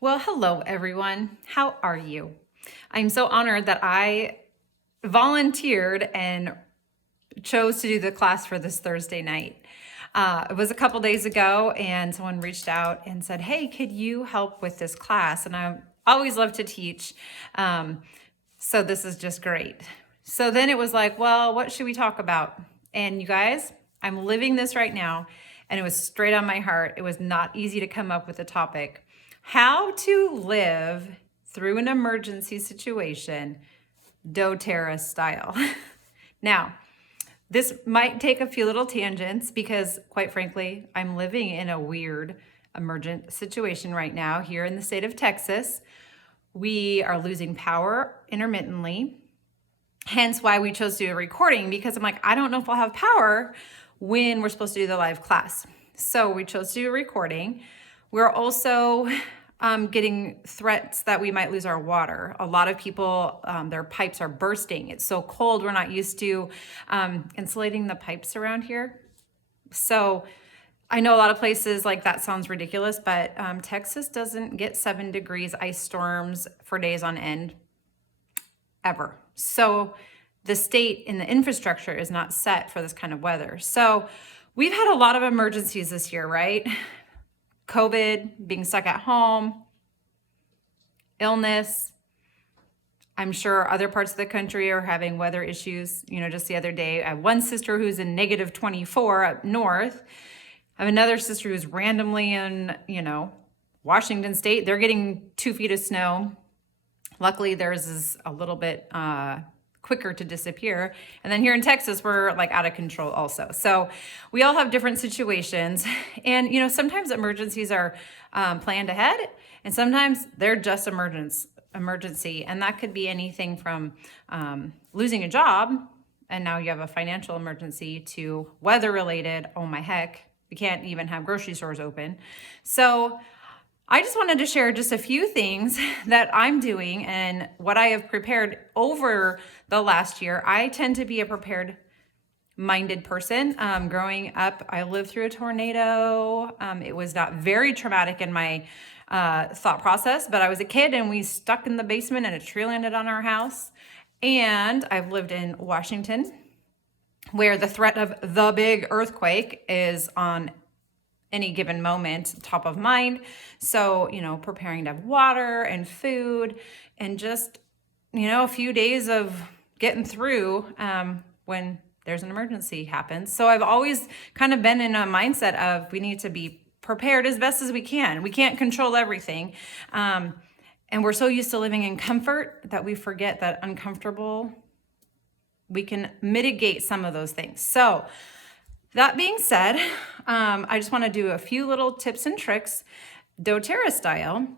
Well, hello everyone. How are you? I'm so honored that I volunteered and chose to do the class for this Thursday night. It was a couple days ago, and someone reached out and said, "Hey, could you help with this class?" And I always love to teach, so this is just great. So then it was like, well, what should we talk about? And you guys, I'm living this right now, and it was straight on my heart. It was not easy to come up with a topic. How to live through an emergency situation, doTERRA style. Now, this might take a few little tangents because, quite frankly, I'm living in a weird emergent situation right now here in the state of Texas. We are losing power intermittently, hence why we chose to do a recording, because I'm like, I don't know if I'll have power when we're supposed to do the live class. So we chose to do a recording. We're also getting threats that we might lose our water. A lot of people, their pipes are bursting. It's so cold, we're not used to insulating the pipes around here. So I know a lot of places like that sounds ridiculous, but Texas doesn't get 7 degrees ice storms for days on end ever. So the state and the infrastructure is not set for this kind of weather. So we've had a lot of emergencies this year, right? COVID, being stuck at home, illness. I'm sure other parts of the country are having weather issues. You know, just the other day, I have one sister who's in negative 24 up north. I have another sister who's randomly in, Washington State. They're getting 2 feet of snow. Luckily, theirs is a little bit quicker to disappear. And then here in Texas, we're like out of control also. So we all have different situations. And, sometimes emergencies are planned ahead, and sometimes they're just emergency. And that could be anything from losing a job, and now you have a financial emergency, to weather related. Oh my heck, we can't even have grocery stores open. So I just wanted to share just a few things that I'm doing and what I have prepared over the last year. I tend to be a prepared minded person. Growing up, I lived through a tornado. It was not very traumatic in my thought process, but I was a kid and we stuck in the basement and a tree landed on our house. And I've lived in Washington, where the threat of the big earthquake is on any given moment top of mind. So, preparing to have water and food and just, a few days of getting through when there's an emergency happens. So I've always kind of been in a mindset of we need to be prepared as best as we can. We can't control everything. And we're so used to living in comfort that we forget that uncomfortable, we can mitigate some of those things. So that being said, I just want to do a few little tips and tricks, doTERRA style,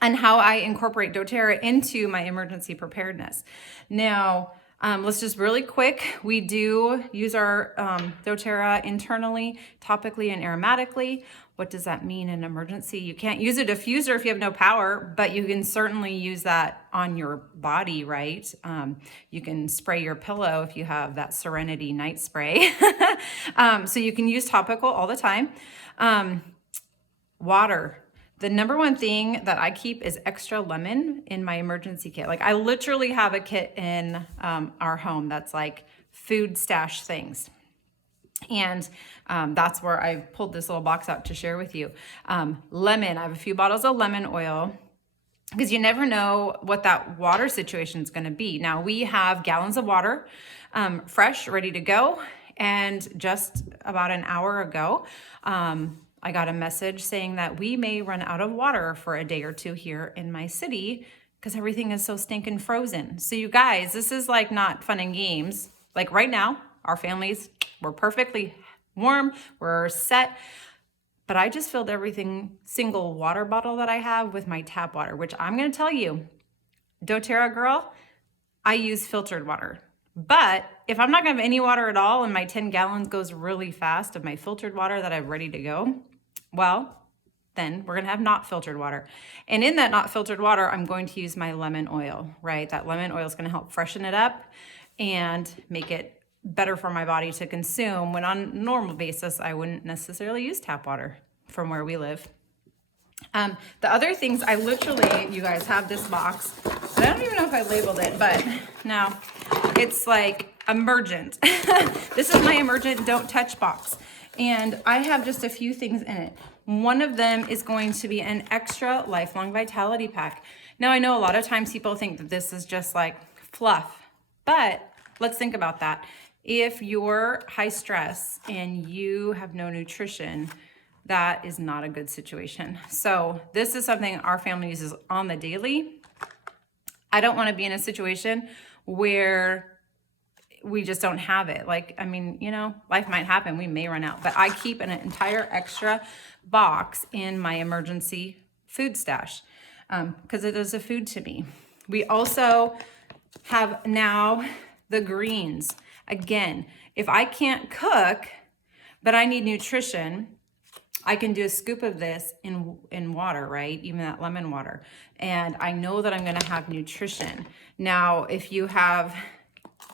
and how I incorporate doTERRA into my emergency preparedness. Now, let's just really quick, we do use our doTERRA internally, topically, and aromatically. What does that mean in emergency? You can't use a diffuser if you have no power, but you can certainly use that on your body, right? You can spray your pillow if you have that Serenity night spray. So you can use topical all the time. Water. The number one thing that I keep is extra lemon in my emergency kit. Like, I literally have a kit in our home that's like food stash things. And that's where I pulled this little box out to share with you. Lemon, I have a few bottles of lemon oil, because you never know what that water situation is going to be. Now, we have gallons of water, fresh, ready to go. And just about an hour ago, I got a message saying that we may run out of water for a day or two here in my city because everything is so stinking frozen. So you guys, this is like not fun and games. Like right now, our families, we're perfectly warm, we're set. But I just filled everything, single water bottle that I have, with my tap water, which I'm going to tell you, doTERRA girl, I use filtered water. But if I'm not going to have any water at all and my 10 gallons goes really fast of my filtered water that I have ready to go, well, then we're going to have not filtered water. And in that not filtered water, I'm going to use my lemon oil, right? That lemon oil is going to help freshen it up and make it better for my body to consume, when on a normal basis, I wouldn't necessarily use tap water from where we live. The other things, I literally, you guys have this box. I don't even know if I labeled it, but now it's like emergent. This is my emergent don't touch box. And I have just a few things in it. One of them is going to be an extra lifelong vitality pack. Now I know a lot of times people think that this is just like fluff, but let's think about that. If you're high stress and you have no nutrition, that is not a good situation. So this is something our family uses on the daily. I don't want to be in a situation where we just don't have it. Like, I mean, you know, life might happen. We may run out, but I keep an entire extra box in my emergency food stash because it is a food to me. We also have now the greens. Again, if I can't cook, but I need nutrition, I can do a scoop of this in water, right? Even that lemon water. And I know that I'm gonna have nutrition. Now, if you have,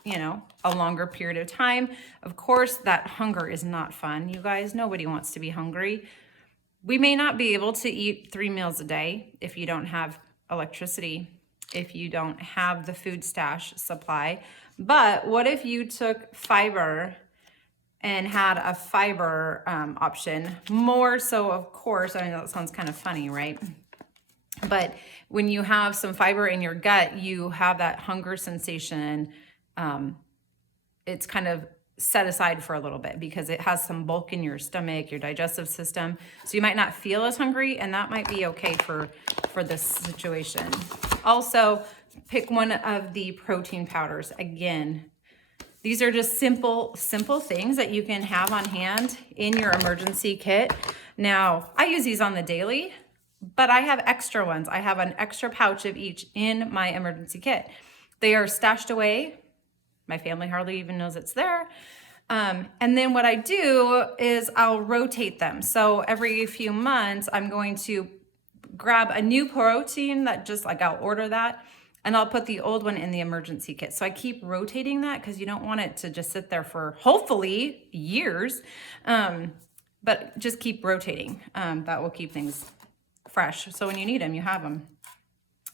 you know, a longer period of time, of course, that hunger is not fun. You guys, nobody wants to be hungry. We may not be able to eat 3 meals a day if you don't have electricity, if you don't have the food stash supply. But what if you took fiber and had a fiber option? More so, of course, I know that sounds kind of funny, right? But when you have some fiber in your gut, you have that hunger sensation. It's kind of set aside for a little bit because it has some bulk in your stomach, your digestive system. So you might not feel as hungry, and that might be okay for this situation. Also, pick one of the protein powders. Again, these are just simple things that you can have on hand in your emergency kit. Now, I use these on the daily, but I have extra ones. I have an extra pouch of each in my emergency kit. They are stashed away. My family hardly even knows it's there. And then what I do is I'll rotate them. So every few months, I'm going to grab a new protein that just like I'll order that, and I'll put the old one in the emergency kit. So I keep rotating that because you don't want it to just sit there for hopefully years, but just keep rotating. That will keep things fresh. So when you need them, you have them.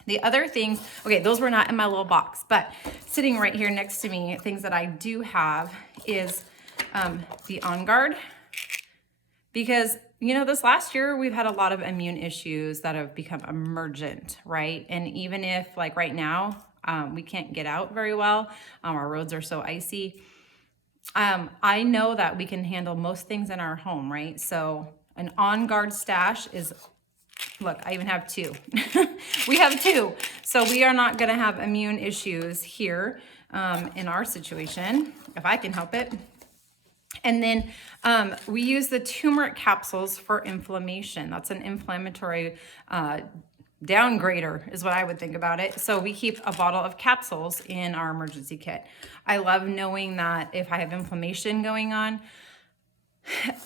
The other things, okay, those were not in my little box, but sitting right here next to me, things that I do have is the On Guard. Because, you know, this last year, we've had a lot of immune issues that have become emergent, right? And even if, like right now, we can't get out very well, our roads are so icy, I know that we can handle most things in our home, right? So an On Guard stash is, look, I even have 2. We have 2. So we are not gonna have immune issues here in our situation, if I can help it. And then we use the turmeric capsules for inflammation. That's an inflammatory downgrader is what I would think about it. So we keep a bottle of capsules in our emergency kit. I love knowing that if I have inflammation going on,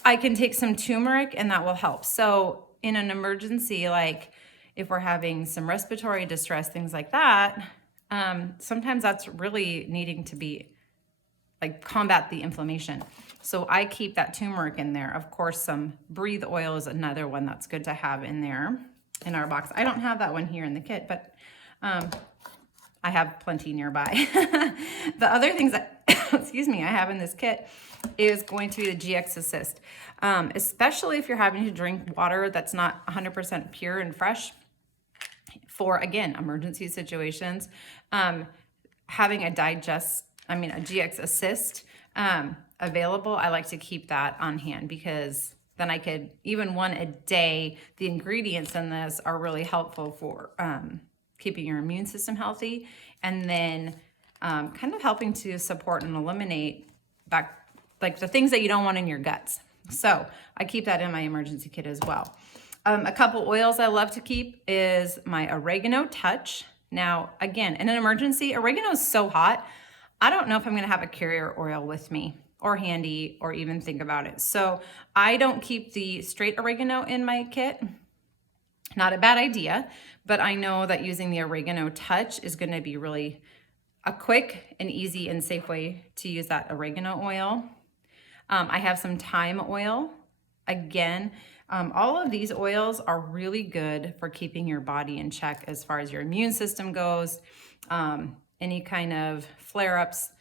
I can take some turmeric and that will help. So in an emergency, like if we're having some respiratory distress, things like that, sometimes that's really needing to be like combat the inflammation. So I keep that turmeric in there. Of course, some breathe oil is another one that's good to have in there in our box. I don't have that one here in the kit, but I have plenty nearby. The other things that, excuse me, I have in this kit is going to be the GX Assist. Especially if you're having to drink water that's not 100% pure and fresh for, again, emergency situations. Having a GX Assist available, I like to keep that on hand because then I could, even one a day, the ingredients in this are really helpful for keeping your immune system healthy, and then kind of helping to support and eliminate like the things that you don't want in your guts. So I keep that in my emergency kit as well. A couple oils I love to keep is my Oregano Touch. Now, again, in an emergency, oregano is so hot, I don't know if I'm gonna have a carrier oil with me or handy or even think about it. So I don't keep the straight oregano in my kit. Not a bad idea, but I know that using the Oregano Touch is gonna be really a quick and easy and safe way to use that oregano oil. I have some thyme oil. Again, All of these oils are really good for keeping your body in check as far as your immune system goes. Any kind of flare-ups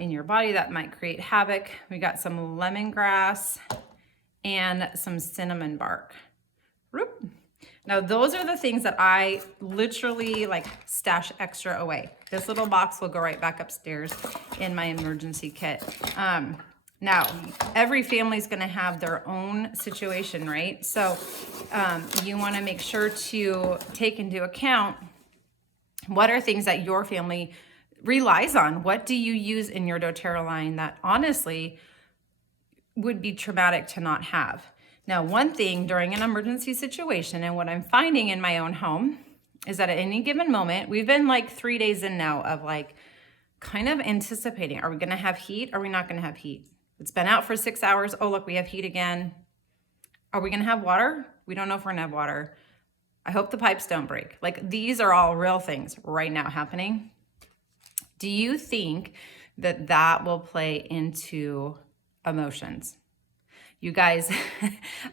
in your body that might create havoc. We got some lemongrass and some cinnamon bark. Now those are the things that I literally like stash extra away. This little box will go right back upstairs in my emergency kit. Now, every family is going to have their own situation, right? So you want to make sure to take into account what are things that your family relies on. What do you use in your doTERRA line that honestly would be traumatic to not have? Now, one thing during an emergency situation, and what I'm finding in my own home, is that at any given moment, we've been like 3 days in now of like kind of anticipating, are we going to have heat? Are we not going to have heat? It's been out for 6 hours. Oh, look, we have heat again. Are we going to have water? We don't know if we're going to have water. I hope the pipes don't break. Like, these are all real things right now happening. Do you think that that will play into emotions? You guys,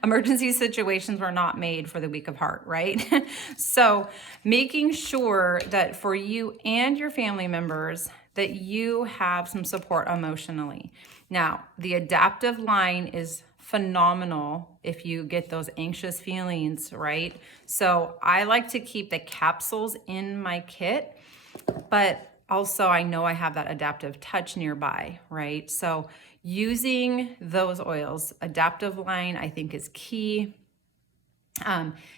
emergency situations were not made for the weak of heart, right? So making sure that for you and your family members that you have some support emotionally. Now, the adaptive line is phenomenal if you get those anxious feelings, right? So I like to keep the capsules in my kit, but also I know I have that adaptive touch nearby, right? So using those oils, adaptive line, I think is key.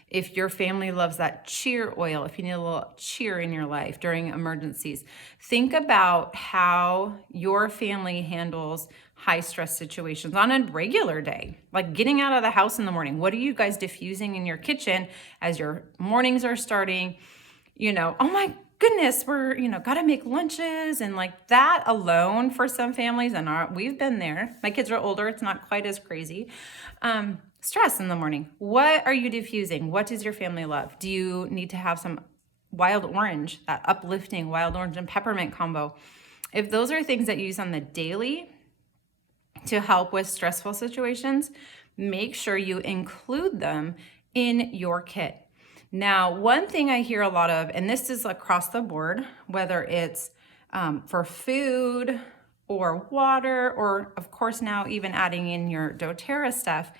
If your family loves that cheer oil, if you need a little cheer in your life during emergencies, think about how your family handles high stress situations on a regular day, like getting out of the house in the morning. What are you guys diffusing in your kitchen as your mornings are starting? You know, oh my goodness, we're, got to make lunches, and like that alone for some families, and we've been there. My kids are older. It's not quite as crazy. Stress in the morning. What are you diffusing? What does your family love? Do you need to have some wild orange, that uplifting wild orange and peppermint combo? If those are things that you use on the daily to help with stressful situations, make sure you include them in your kit. Now, one thing I hear a lot of, and this is across the board, whether it's for food or water, or of course now even adding in your doTERRA stuff,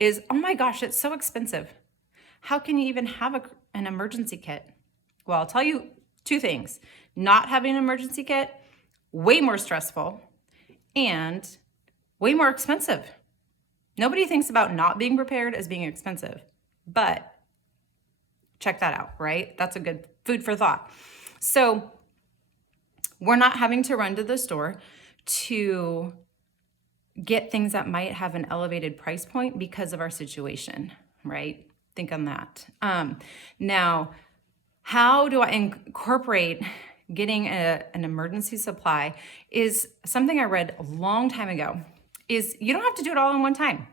is, oh my gosh, it's so expensive. How can you even have an emergency kit? Well, I'll tell you two things. Not having an emergency kit, way more stressful and way more expensive. Nobody thinks about not being prepared as being expensive, but check that out, right? That's a good food for thought. So we're not having to run to the store to get things that might have an elevated price point because of our situation, right? Think on that. Now, how do I incorporate getting an emergency supply is something I read a long time ago, is you don't have to do it all in one time.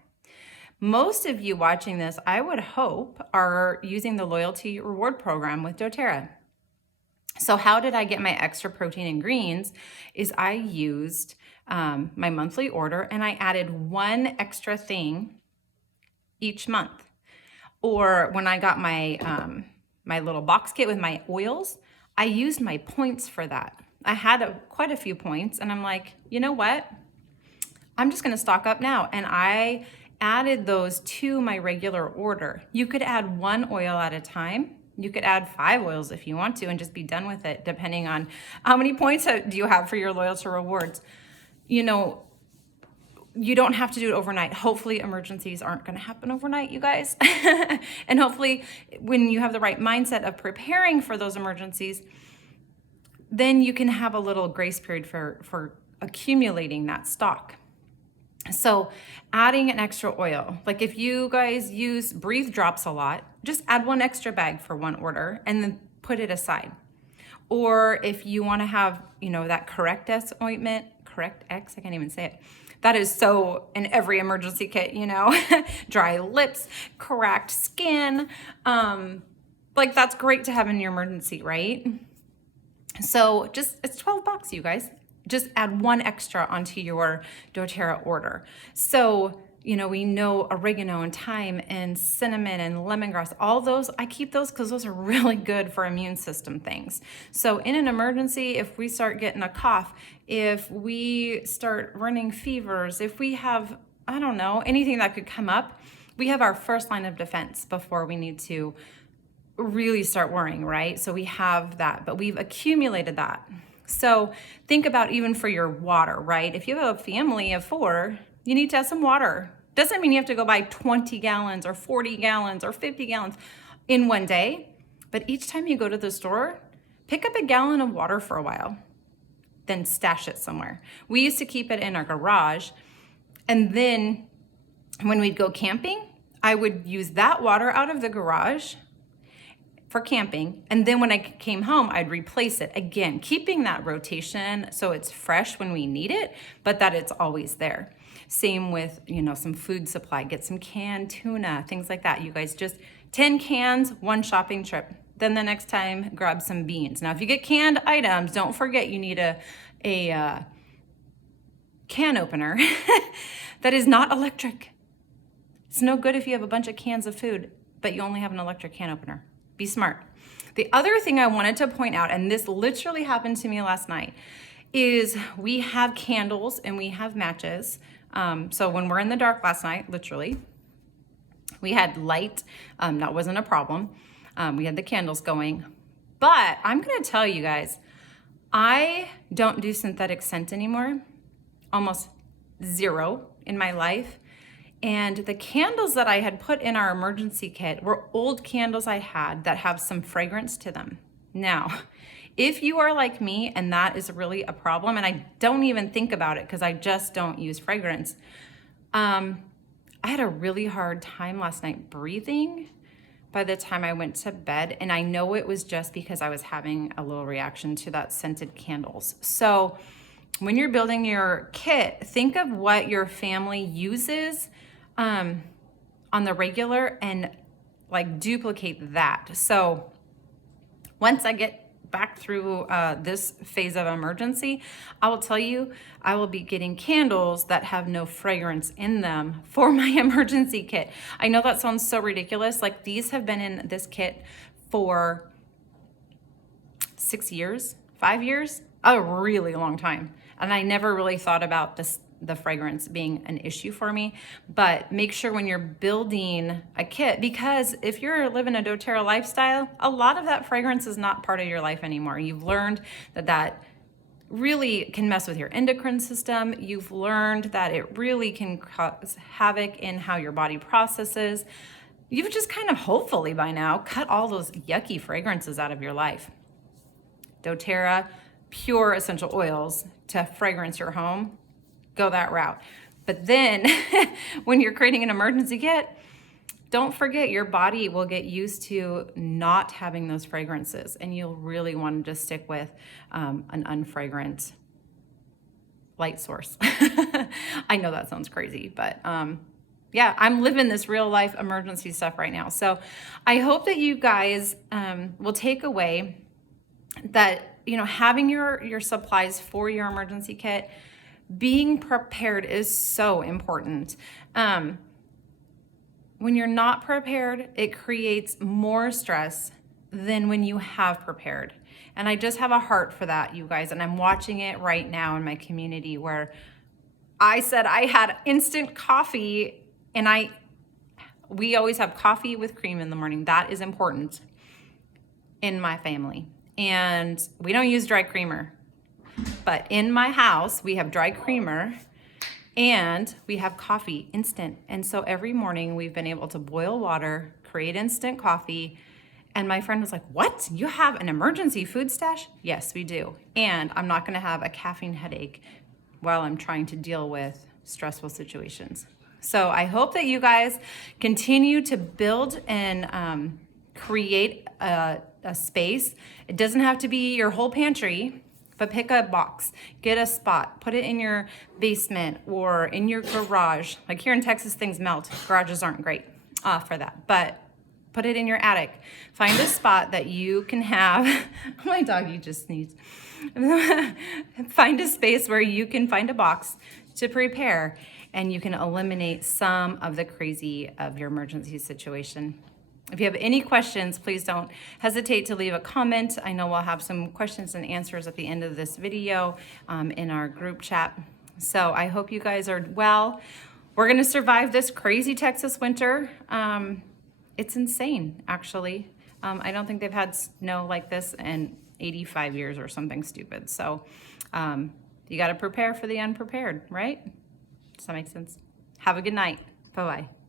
Most of you watching this, I would hope, are using the loyalty reward program with doTERRA. So how did I get my extra protein and greens is I used my monthly order and I added one extra thing each month. Or when I got my my little box kit with my oils, I used my points for that. I had quite a few points and I'm like, you know what? I'm just gonna stock up now. And I added those to my regular order. You could add one oil at a time. You could add 5 oils if you want to and just be done with it, depending on how many points do you have for your loyalty rewards. You don't have to do it overnight. Hopefully emergencies aren't going to happen overnight, you guys. And hopefully when you have the right mindset of preparing for those emergencies, then you can have a little grace period for accumulating that stock. So adding an extra oil, like if you guys use Breathe Drops a lot, just add one extra bag for one order and then put it aside. Or if you want to have, that Correct X ointment, Correct X, I can't even say it. That is so in every emergency kit, dry lips, cracked skin. Like that's great to have in your emergency, right? So it's $12, you guys. Just add one extra onto your doTERRA order. So we know oregano and thyme and cinnamon and lemongrass, all those, I keep those because those are really good for immune system things. So in an emergency, if we start getting a cough, if we start running fevers, if we have, I don't know, anything that could come up, we have our first line of defense before we need to really start worrying, right? So we have that, but we've accumulated that. So think about even for your water, right? If you have a family of 4, you need to have some water. Doesn't mean you have to go buy 20 gallons or 40 gallons or 50 gallons in one day, but each time you go to the store, pick up a gallon of water for a while, then stash it somewhere. We used to keep it in our garage, and then when we'd go camping, I would use that water out of the garage for camping, and then when I came home, I'd replace it. Again, keeping that rotation so it's fresh when we need it, but that it's always there. Same with, some food supply. Get some canned tuna, things like that. You guys, just 10 cans, one shopping trip. Then the next time, grab some beans. Now, if you get canned items, don't forget you need a can opener that is not electric. It's no good if you have a bunch of cans of food, but you only have an electric can opener. Be smart. The other thing I wanted to point out, and this literally happened to me last night, is we have candles and we have matches. So when we're in the dark last night, literally, we had light. That wasn't a problem. We had the candles going. But I'm going to tell you guys, I don't do synthetic scent anymore. Almost zero in my life. And the candles that I had put in our emergency kit were old candles I had that have some fragrance to them. Now, if you are like me and that is really a problem, and I don't even think about it because I just don't use fragrance, I had a really hard time last night breathing by the time I went to bed, and I know it was just because I was having a little reaction to that scented candles. So when you're building your kit, think of what your family uses on the regular and duplicate that. So once I get back through this phase of emergency, I will tell you, I will be getting candles that have no fragrance in them for my emergency kit. I know that sounds so ridiculous. These have been in this kit for 6 years, 5 years, a really long time. And I never really thought about the fragrance being an issue for me. But make sure when you're building a kit, because if you're living a doTERRA lifestyle, a lot of that fragrance is not part of your life anymore. You've learned that really can mess with your endocrine system. You've learned that it really can cause havoc in how your body processes. You've just kind of, hopefully by now, cut all those yucky fragrances out of your life. doTERRA, pure essential oils to fragrance your home, go that route. But then when you're creating an emergency kit, don't forget your body will get used to not having those fragrances, and you'll really want to just stick with an unfragrant light source. I know that sounds crazy, but yeah, I'm living this real life emergency stuff right now. So I hope that you guys will take away that, having your supplies for your emergency kit, being prepared is so important. When you're not prepared, it creates more stress than when you have prepared. And I just have a heart for that, you guys. And I'm watching it right now in my community where I said I had instant coffee, and we always have coffee with cream in the morning. That is important in my family. And we don't use dry creamer. But in my house, we have dry creamer and we have coffee instant. And so every morning we've been able to boil water, create instant coffee. And my friend was like, "What? You have an emergency food stash?" Yes, we do. And I'm not going to have a caffeine headache while I'm trying to deal with stressful situations. So I hope that you guys continue to build and create a space. It doesn't have to be your whole pantry. But pick a box, get a spot, put it in your basement or in your garage. Like here in Texas, things melt. Garages aren't great for that. But put it in your attic. Find a spot that you can have. My doggy just sneezed. Find a space where you can find a box to prepare. and you can eliminate some of the crazy of your emergency situation. If you have any questions, please don't hesitate to leave a comment. I know we'll have some questions and answers at the end of this video in our group chat. So I hope you guys are well. We're gonna survive this crazy Texas winter. It's insane, actually. I don't think they've had snow like this in 85 years or something stupid. So you gotta prepare for the unprepared, right? Does that make sense? Have a good night. Bye-bye.